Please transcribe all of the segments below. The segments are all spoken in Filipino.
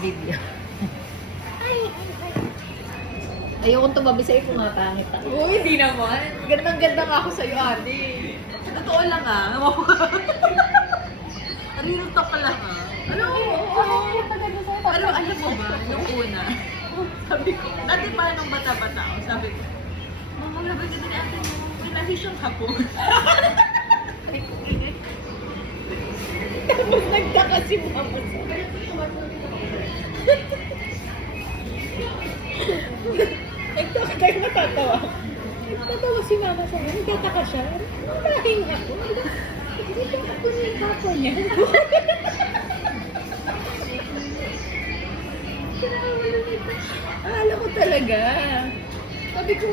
video. Ayokong tumabi sa'yo kung mapangit ako. Oo, hindi naman. Gandang-ganda nga ako sa'yo, ate. Totoo lang ah. Real talk lang ah. Ano? Pero alam mo ba, nung una, sabi ko, dati pa nung bata-bata ako, sabi ko, Mama, labay ka ni ate mo, may lagi siyang hapon. Tapos nagtaka si Mama. Nagtaka tayo natatawa. Natatawa si Mama sa akin, nagtataka siya. Ano lahing hapon? Hindi ba hapon yung hapon niya? Akala ko talaga. Sabi ko,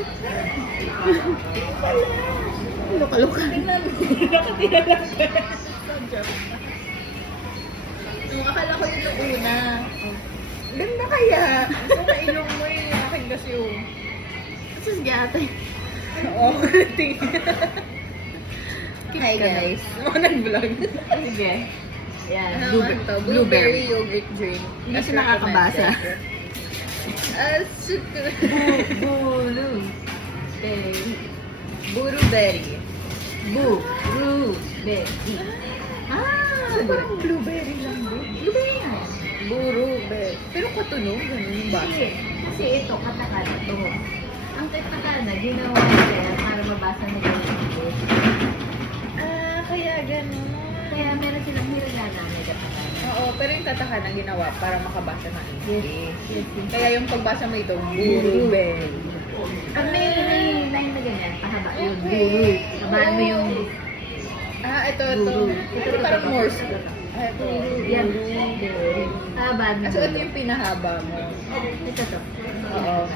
wala. Luka-luka. Nakatira lang ka. Nung akala ko yung una. Ganda kaya. Gusto na ilong mo eh. Akin kasi yung... Sus gata. Oo, tingin. Hi guys. Mga nag-vlog. Sige. Yan. Ano naman to? Blueberry yogurt drink. Hindi siya nakakabasa. Bulu. Blueberry. Blueberry. Ano ba ang blueberry lang doon? Blueberry nga. Blueberry. Pero katunog, ganun yung basa. Kasi ito, katakana to. Ang katakana, ginawa nila para mabasa nila yung English. Kaya ganun. Kaya meron silang hiragana na katakana. Oo, pero yung tatakan ang ginawa para makabasa ng English. Yes. Kaya yung pagbasa mo ito, blueberry. Pag may line na ganyan, pahaba yun. Okay. Buru. Habaan mo yung... Ito. Buru. Ito parang Morse. Ito. Yan. Habaan mo. So, ito yung pinahaba mo. Ito to. Oo.